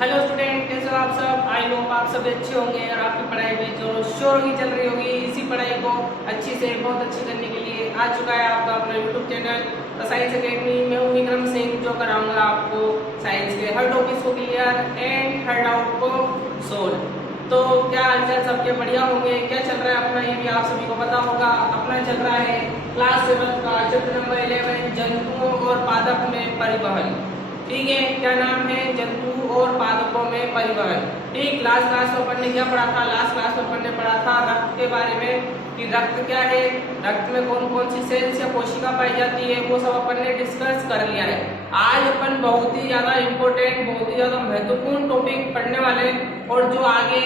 Hello student, कैसे हो आप सब। आई होप आप सब अच्छे होंगे और आपकी पढ़ाई भी जोरों शोरों की चल रही होगी। इसी पढ़ाई को अच्छी से बहुत अच्छी करने के लिए आ चुका है आपका अपना YouTube channel the science academy. मैं हूँ विक्रम सिंह, जो कराऊंगा आपको साइंस के हर टॉपिक्स को क्लियर एंड हर डाउट को सोल्व। तो क्या हालचाल सबके बढ़िया होंगे। क्या चल रहा है अपना, ये भी आप सभी को पता होगा। अपना चल रहा है क्लास 7 का चैप्टर नंबर 11 जंतुओं और पादप में परिवहन। ठीक है, क्या नाम है, जंतु और पादपों में परिवहन। ठीक, लास्ट क्लास में अपन ने क्या पढ़ा था। लास्ट क्लास में अपन ने पढ़ा था रक्त के बारे में कि रक्त क्या है, रक्त में कौन कौन सी सेल्स या कोशिका पाई जाती है, वो सब अपन ने डिस्कस कर लिया है। आज अपन बहुत ही ज्यादा इंपॉर्टेंट, बहुत ही ज्यादा महत्वपूर्ण टॉपिक पढ़ने वाले हैं। और जो आगे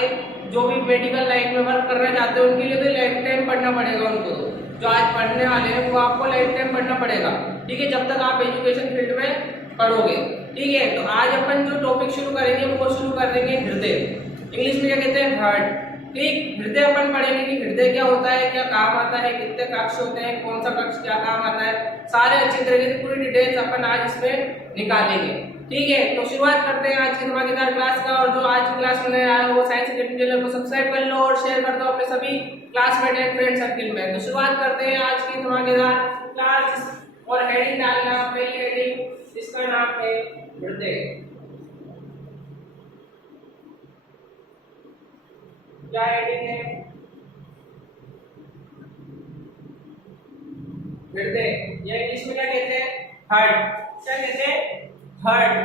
जो भी मेडिकल लाइन में वर्क करना चाहते हैं उनके लिए तो लाइफ टाइम पढ़ना पड़ेगा। उनको जो आज पढ़ने वाले हैं वो आपको लाइफ टाइम पढ़ना पड़ेगा। ठीक है, जब तक आप एजुकेशन फील्ड में पढ़ोगे। ठीक है, तो आज अपन जो टॉपिक शुरू करेंगे वो शुरू कर देंगे हृदय। इंग्लिश में क्या कहते हैं, हार्ट। ठीक, हृदय अपन पढ़ेंगे कि हृदय क्या होता है, क्या काम आता है, कितने कक्ष होते हैं, कौन सा कक्ष क्या काम आता है, सारे अच्छी तरीके से पूरी डिटेल्स अपन आज इसमें निकालेंगे। ठीक है, तो शुरुआत करते हैं आज की धमाकेदार क्लास का। और जो आज की क्लास में आया वो साइंस एकेडमी चैनल को सब्सक्राइब कर लो और शेयर कर दो अपने सभी क्लासमेट एंड फ्रेंड सर्किल में। तो शुरुआत करते हैं आज की धमाकेदार क्लास। और हेडिंग डालना, पहली हेडिंग इसका नाम है हृदय। क्या हेडिंग है, हृदय। या इंग्लिश में क्या कहते हैं, हार्ट। क्या कहते हैं, हार्ट।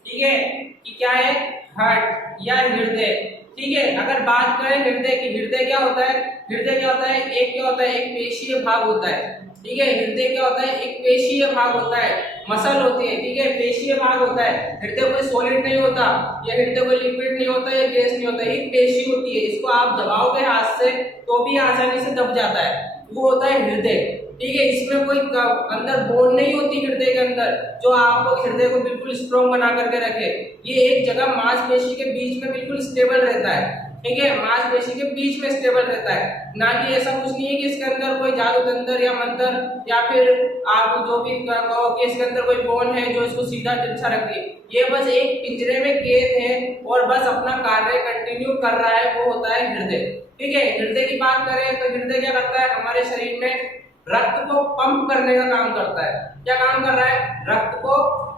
ठीक है, कि क्या है, हार्ट या हृदय। ठीक है, अगर बात करें हृदय की, हृदय क्या होता है, हृदय क्या होता है, एक क्या होता है, एक पेशीय भाग होता है। ठीक है, हृदय क्या होता है, एक पेशीय भाग होता है, मसल होती है। ठीक है, पेशीय भाग होता है। हृदय कोई सॉलिड नहीं होता, या हृदय कोई लिक्विड नहीं होता, या गैस नहीं होता, एक पेशी होती है। इसको आप दबाओगे हाथ से तो भी आसानी से दब जाता है, वो होता है हृदय। ठीक है, इसमें कोई अंदर बोन नहीं होती हृदय के अंदर जो आपको हृदय को बिल्कुल स्ट्रॉन्ग बना करके रखे। ये एक जगह मांसपेशी के बीच में बिल्कुल स्टेबल रहता है। ठीक है, मांसपेशी के बीच में स्टेबल रहता है, ना कि ऐसा कुछ नहीं है कि इसके अंदर कोई जादू तंत्र या मंत्र या फिर आप जो भी कहो कि इसके अंदर कोई बोन है जो इसको सीधा तिरछा रखे। ये बस एक पिंजरे में कैद है और बस अपना कार्य कंटिन्यू कर रहा है, वो होता है हृदय। ठीक है, हृदय की बात करें तो हृदय क्या करता है, हमारे शरीर में रक्त को पंप करने का काम करता है। क्या काम कर रहा है, रक्त को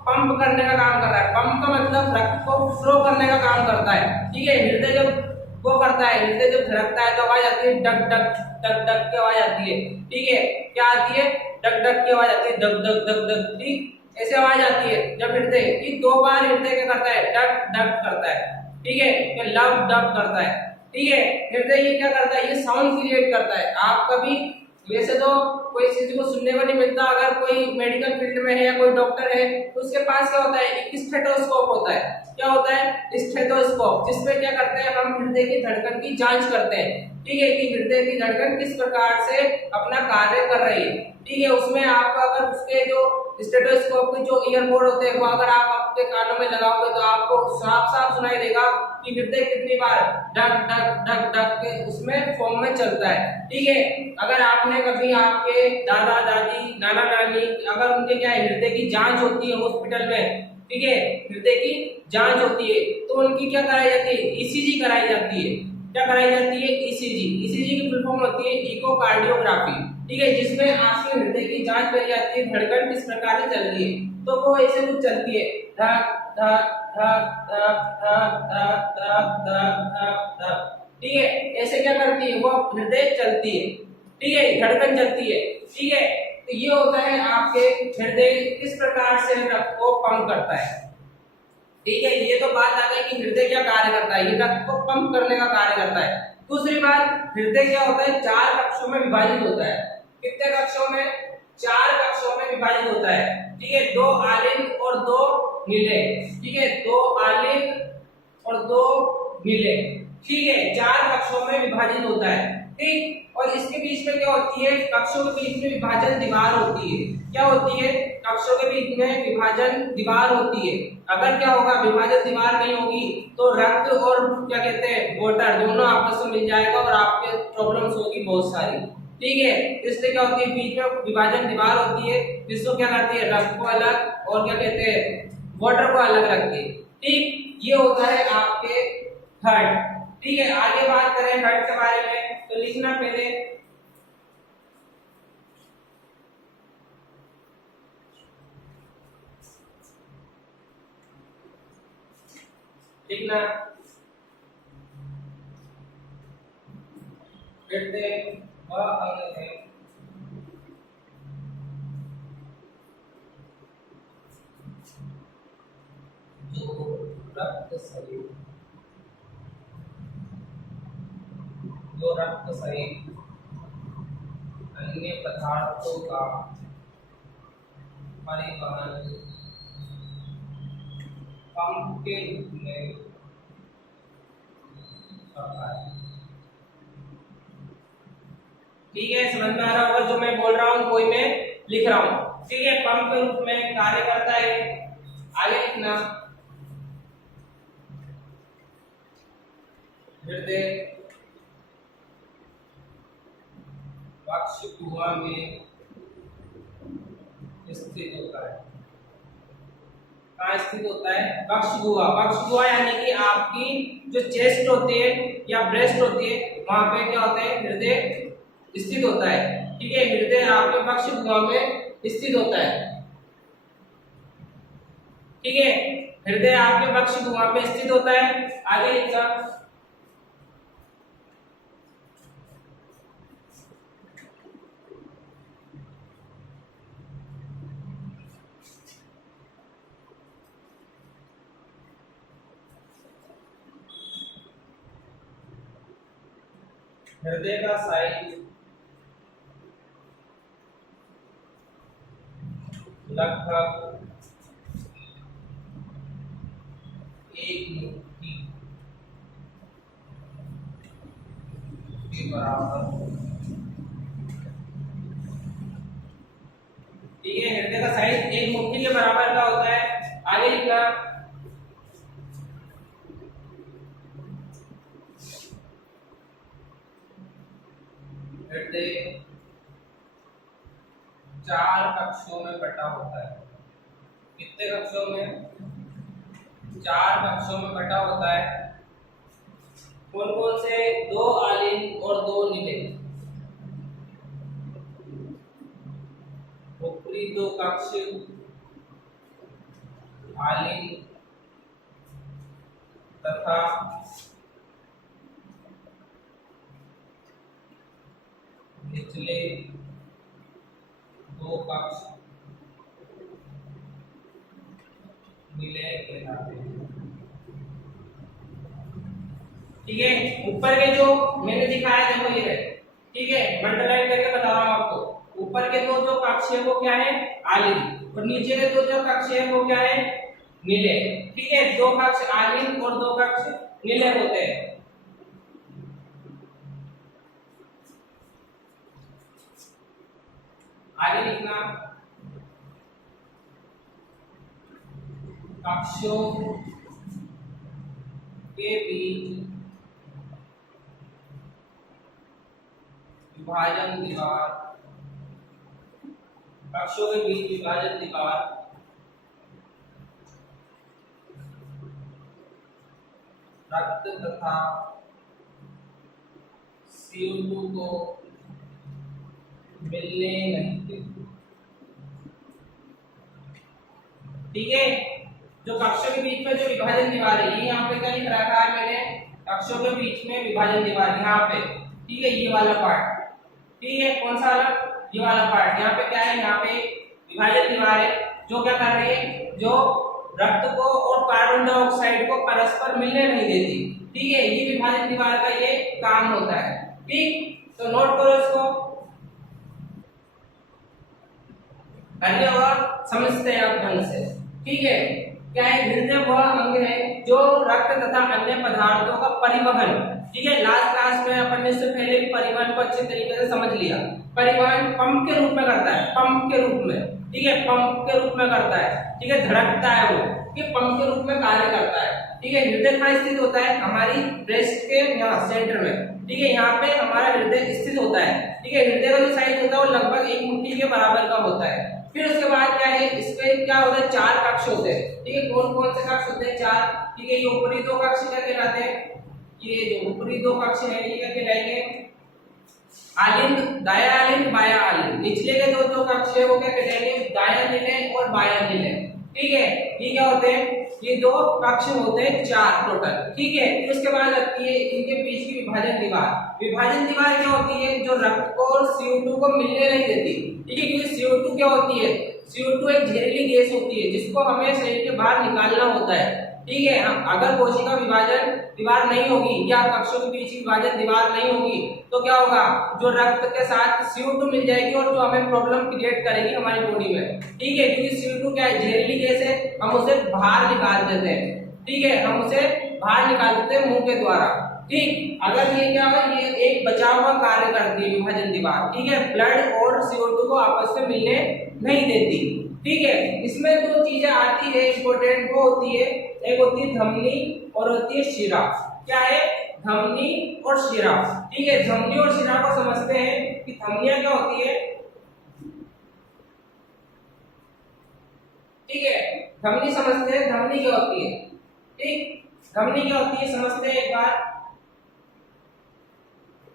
पंप करने का काम कर रहा है। पंप का मतलब रक्त को फ्लो करने का काम करता है। ठीक है, हृदय जब वो करता है, हृदय जब धड़कता है तो आवाज आती है डक डक डक डक की आवाज आती है। ठीक है, क्या आती है, डक डक की आवाज आती है, धक धक धक धक। ठीक, ऐसे आवाज आती है जब हृदय की 2 बार हृदय क्या करता है, डक डक करता है। ठीक है, तो लब डब करता है। ठीक है, हृदय ये क्या करता है, ये साउंड क्रिएट करता है। आप कभी वैसे तो कोई चीज को सुनने को नहीं मिलता, अगर कोई मेडिकल फील्ड में है या कोई डॉक्टर है तो उसके पास क्या होता है, एक स्टेथोस्कोप होता है। क्या होता है, स्टेथोस्कोप, जिसमें क्या करते हैं, हम हृदय की धड़कन की जांच करते हैं। ठीक है, कि हृदय की धड़कन किस प्रकार से अपना कार्य कर रही है। ठीक है, उसमें आपका अगर उसके जो स्टेथोस्कोप के जो ईयरबोर्ड होते हैं वो अगर आप आपके कानों में लगाओगे तो आपको साफ साफ सुनाई देगा कि हृदय कितनी बार धक धक धक धक के उसमें फॉर्म में चलता है। ठीक है, अगर आपने कभी आपके दादा दादी नाना नानी अगर उनके क्या है हृदय की जांच होती है हॉस्पिटल में, ठीक है, हृदय की जांच होती है तो उनकी क्या कराई जाती है, ईसीजी कराई जाती है। क्या कराई जाती है, ईसीजी। ईसीजी की फुल फॉर्म होती है इकोकार्डियोग्राफी। ठीक है, जिसमें आपके हृदय की जांच करी जाती है, धड़कन किस प्रकार से चल रही है। तो वो ऐसे कुछ चलती है, धक धक धक धक धक धक धक धक धक। ठीक है, ऐसे क्या करती है, वो हृदय चलती है। ठीक है, धड़कन चलती है। ठीक है, तो ये होता है आपके हृदय किस प्रकार से रक्त को पंप करता है। ठीक है, ये तो बात आ गई कि हृदय क्या कार्य करता है, ये रक्त को पंप करने का कार्य करता है। दूसरी बात, हृदय क्या होता है, 4 कक्षों में विभाजित होता है। कितने कक्षों में, 4 कक्षों में विभाजित होता है। ठीक है, 2 आलिंग और 2 नीले। ठीक है, 2 आलिंग और 2 नीले। ठीक है, 4 कक्षों में विभाजित होता है। ठीक, और इसके बीच में क्या होती है, कक्षों के बीच में विभाजन दीवार होती है। क्या होती है, कक्षों के बीच में विभाजन दीवार होती है। अगर क्या होगा, विभाजन दीवार नहीं होगी तो रक्त और क्या कहते हैं वाटर दोनों आपस में मिल जाएगा और आपके प्रॉब्लम्स होगी बहुत सारी। ठीक है, इसलिए क्या होती है, बीच में विभाजन दीवार होती है जिसको क्या करती है, रक्त को अलग और क्या कहते हैं वाटर को अलग रखती है। ठीक, ये होता है आपके हार्ट। ठीक है, आगे बात करें हार्ट के बारे में तो लिखना पहले लिखना हृदय वह अंग है जो रक्त शरीर अन्य पदार्थों का परिवहन पंप के रूप में करता है। ठीक है, समझ में आ रहा होगा जो मैं बोल रहा हूँ कोई मैं लिख रहा हूँ। ठीक है, पंप के रूप में कार्य करता है। आगे लिखना हृदय वक्ष गुहा में स्थित होता है। कहाँ स्थित होता है? वक्ष गुहा। वक्ष गुहा यानी कि आपकी जो चेस्ट होती है या ब्रेस्ट होती है वहां पे क्या होता है? हृदय स्थित होता है। ठीक है, हृदय आपके वक्ष गुहा में स्थित होता है। ठीक है, हृदय आपके वक्ष गुहा में स्थित होता है। आगे लिखा हृदय का साइज लगभग एक मुट्ठी के बराबर। ठीक है, हृदय का साइज एक मुट्ठी के बराबर का होता है। आगे लिखना हृदय 4 कक्षों में बटा होता है। कितने कक्षों में? 4 कक्षों में बटा होता है। कौन कौन से? 2 आलिंग और 2 नीले। ऊपरी 2 कक्ष आलिंग तथा निचले 2 कक्ष नीले कहलाते हैं। ठीक है, ऊपर के जो मैंने दिखाया देखो ये है। ठीक है, अंडरलाइन करके बता रहा हूं आपको। ऊपर के 2 जो कक्ष है वो क्या है? आलिंग। और नीचे के 2 जो कक्ष है वो क्या है? नीले। ठीक है, 2 कक्ष आलिंग और 2 कक्ष नीले होते हैं। आगे लिखना कक्षों के बीच विभाजन दीवार। कक्षों के बीच विभाजन दीवार रक्त तथा CO2 को मिलने नहीं देती। ठीक है, जो कक्षों के बीच में जो विभाजन दीवार है, ये यहाँ पे क्या लिख रखा है मैंने? कक्षों के बीच में विभाजन दीवार यहाँ पे। ठीक है, ये वाला पार्ट। ठीक है, कौन सा वाला? ये वाला पार्ट। यहाँ पे क्या है? यहाँ पे विभाजन दीवार है जो क्या कर रही है? जो रक्त को और कार्बन डाइऑक्साइड को परस्पर मिलने नहीं देती। ठीक है, ये विभाजन दीवार का ये काम होता है। ठीक, तो नोट करो इसको, अन्य और समझते हैं आप ढंग से। ठीक है, क्या है? हृदय वह अंग है जो रक्त तथा अन्य पदार्थों का परिवहन। ठीक है, लास्ट क्लास में अपन ने इससे पहले भी परिवहन को अच्छे तरीके से समझ लिया। परिवहन पंप के रूप में करता है, पंप के रूप में। ठीक है, पंप के रूप में करता है। ठीक है, धड़कता है वो, कि पंप के रूप में कार्य करता है। ठीक है, हृदय कहाँ स्थित होता है? हमारी ब्रेस्ट के यहाँ सेंटर में। ठीक है, यहाँ पे हमारा हृदय स्थित होता है। ठीक है, हृदय का जो साइज होता है वो लगभग एक मुट्ठी के बराबर का होता है। फिर उसके बाद क्या है, इसमें क्या होता है, चार कक्ष होते हैं। ठीक है, कौन कौन से कक्ष होते हैं, चार। ठीक है, ये ऊपरी दो कक्ष क्या कहलाते हैं, ये जो ऊपरी दो कक्ष है ये क्या कहलाएंगे, आलिंद, दाया आलिंद, बाया आलिंद। निचले के दो कक्ष है वो क्या कहलाएंगे, दाया निलय और बाया निलय। ठीक है, ये क्या होते हैं, ये दो कक्ष होते हैं चार टोटल। ठीक है, फिर उसके बाद आती है इनके बीच की विभाजन दीवार। विभाजन दीवार क्या होती है, जो रक्त को और CO2 को मिलने नहीं देती। ठीक है, क्योंकि CO2 क्या होती है, CO2 एक जहरीली गैस होती है जिसको हमें शरीर के बाहर निकालना होता है। ठीक है, अगर कोशिका विभाजन दीवार नहीं होगी या कक्षों के बीच की विभाजन दीवार नहीं होगी तो क्या होगा, जो रक्त के साथ CO2 मिल जाएगी और जो हमें प्रॉब्लम क्रिएट करेगी हमारी बॉडी में। ठीक है, क्योंकि CO2 क्या है, जहरीली गैस है, हम उसे बाहर निकाल देते हैं। ठीक है, हम उसे बाहर निकाल देते हैं मुंह के द्वारा। ठीक, अगर ये क्या है, ये एक बचाव का कार्य करती है विभाजन दीवार। ठीक है, ब्लड और CO2 को आपस में मिलने नहीं देती। ठीक है, इसमें दो चीजें आती है इंपॉर्टेंट, वो होती है, एक होती है धमनी और होती है शिरा। क्या है, धमनी और शिरा। ठीक है, धमनी और शिरा को समझते हैं कि धमनियां क्या होती है। ठीक है, धमनी समझते हैं, धमनी क्या होती है। ठीक, धमनी क्या होती है समझते हैं एक बार।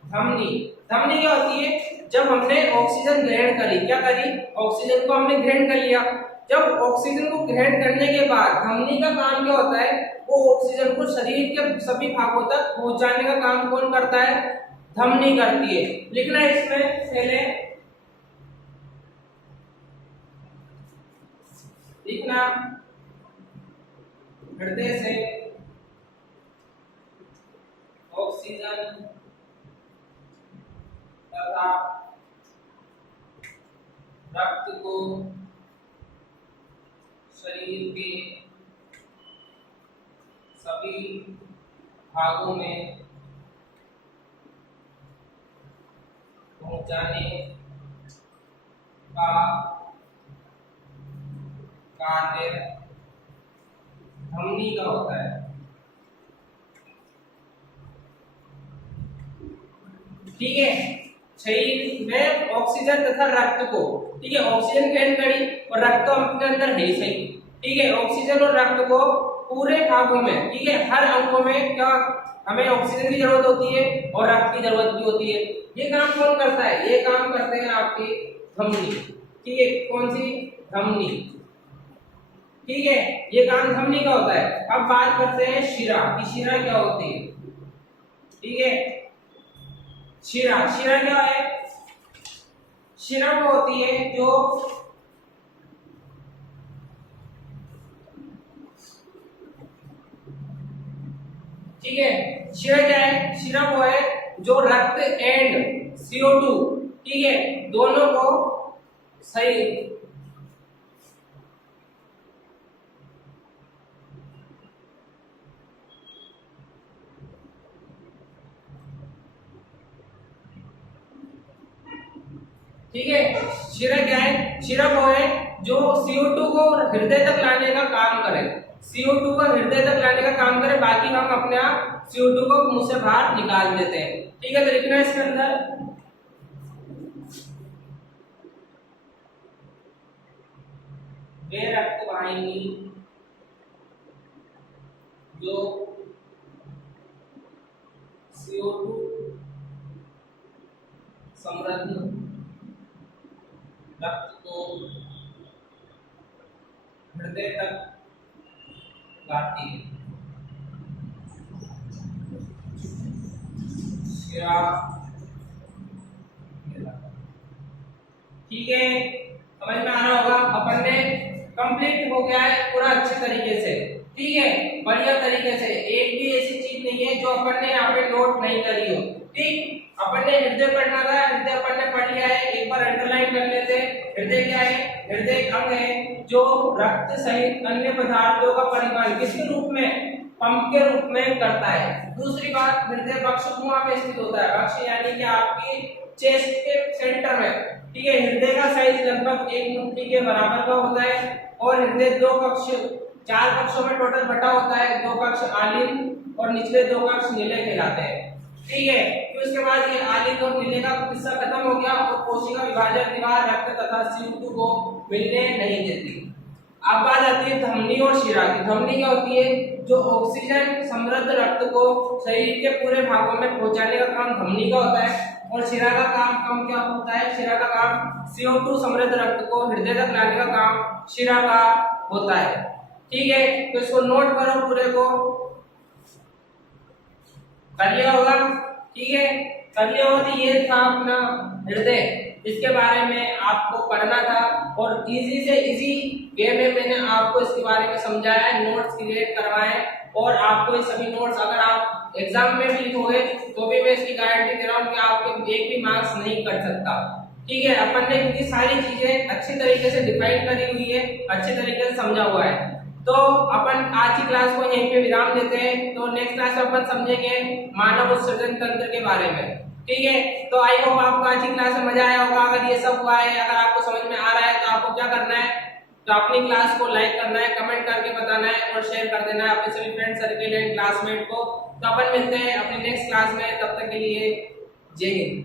धमनी, धमनी क्या होती है, जब हमने ऑक्सीजन ग्रहण करी, क्या करी, ऑक्सीजन को हमने ग्रहण कर लिया। जब ऑक्सीजन को ग्रहण करने के बाद धमनी का काम क्या होता है, वो ऑक्सीजन को शरीर के सभी भागों तक पहुंचाने का काम कौन करता है, धमनी करती है। लिखना है इसमें पहले, लिखना, हृदय से ऑक्सीजन तथा रक्त को शरीर के सभी भागों में पहुंचाने का कार्य धमनी का होता है। ठीक है, शरीर में ऑक्सीजन तथा रक्त को, ठीक है, ऑक्सीजन ग्रहण करी और रक्त तो अपने अंदर है ही सही। ठीक है, ऑक्सीजन और रक्त को पूरे भागों में, ठीक है, हर अंगों में क्या हमें ऑक्सीजन की जरूरत होती है और रक्त की जरूरत भी होती है। ये काम कौन करता है, ये काम करते हैं आपकी धमनी। ठीक है, कौन सी, धमनी। ठीक है, ये काम धमनी का होता है। अब बात करते हैं शिरा की, शिरा क्या होती है। ठीक है, शिरा, शिरा क्या है, शिरा वो होती है जो ठीक है, शिरा क्या है, शिरा वो है जो रक्त एंड CO2, ठीक है, दोनों को सही ठीक है, शिरा क्या है, शिरा वो है जो CO2 को हृदय तक लाने का काम करे, CO2 को हृदय तक लाने का काम करे, बाकी हम अपने आप CO2 को मुंह से बाहर निकाल देते हैं। ठीक है, तो लिखना है इसके अंदर वे रक्त वाहिनी जो CO2 समृद्ध रक्त को हृदय तक लाती है। शिरा, ठीक है, समझ में आ रहा होगा। अपन ने कंप्लीट हो गया है पूरा अच्छे तरीके से। ठीक है, बढ़िया तरीके से, एक भी ऐसी चीज नहीं है जो अपन ने यहाँ पे नोट नहीं करी हो। ठीक, अपन ने हृदय पढ़ना था, हृदय अपन ने पढ़ लिया है, एक बार अंडरलाइन कर लेते हैं। हृदय क्या है, हृदय एक अंग है जो रक्त सहित अन्य पदार्थों का परिवहन किसके रूप में, पंप के रूप में करता है। दूसरी बात, हृदय वक्षगुहा में स्थित होता है, वक्ष यानी कि आपकी चेस्ट के सेंटर में। ठीक है, हृदय का साइज लगभग एक मुट्ठी के बराबर का होता है और हृदय दो कक्ष, चार कक्षों में टोटल बटा होता है। दो कक्ष आलिंद और निचले दो कक्ष निलय कहलाते हैं। ठीक है। फिर उसके बाद ये आलिंग और नीले का किस्सा खत्म हो गया और कोशिका विभाजन दीवार रक्त तथा CO2 को मिलने नहीं देती। अब बात आती है धमनी और शिरा की। धमनी क्या होती है? जो ऑक्सीजन समृद्ध रक्त को शरीर के पूरे भागों में पहुंचाने का काम धमनी का होता है। और शिरा का काम क्या होता है? शिरा का काम CO2 समृद्ध रक्त को हृदय तक लाने का काम शिरा का होता है। ठीक है, तो इसको नोट करो, पूरे को कर लिया होगा। ठीक है, कर लिया होगा। तो ये था अपना हृदय, इसके बारे में आपको पढ़ना था और इजी से इजी वे में मैंने आपको इसके बारे में समझाया है, नोट्स क्रिएट करवाए और आपको ये सभी नोट्स अगर आप एग्जाम में भी लिखोगे तो भी मैं इसकी गारंटी दे रहा हूँ कि आपके एक भी मार्क्स नहीं कट सकता। ठीक है, अपन ने क्योंकि सारी चीजें अच्छी तरीके से डिफाइन करी हुई है, अच्छे तरीके से समझा हुआ है। तो अपन आज की क्लास को यहीं पे विराम देते हैं। तो नेक्स्ट क्लास में अपन समझेंगे मानव उत्सर्जन तंत्र के बारे में। ठीक है, तो आई होप आपको आज की क्लास में मजा आया होगा। अगर ये सब हुआ है, अगर आपको समझ में आ रहा है तो आपको क्या करना है? तो अपनी क्लास को लाइक करना है, कमेंट करके बताना है और शेयर कर देना है अपने सभी फ्रेंड सर्कल एंड क्लासमेट को। तो अपन मिलते हैं अपने नेक्स्ट क्लास में, तब तक के लिए जय हिंद।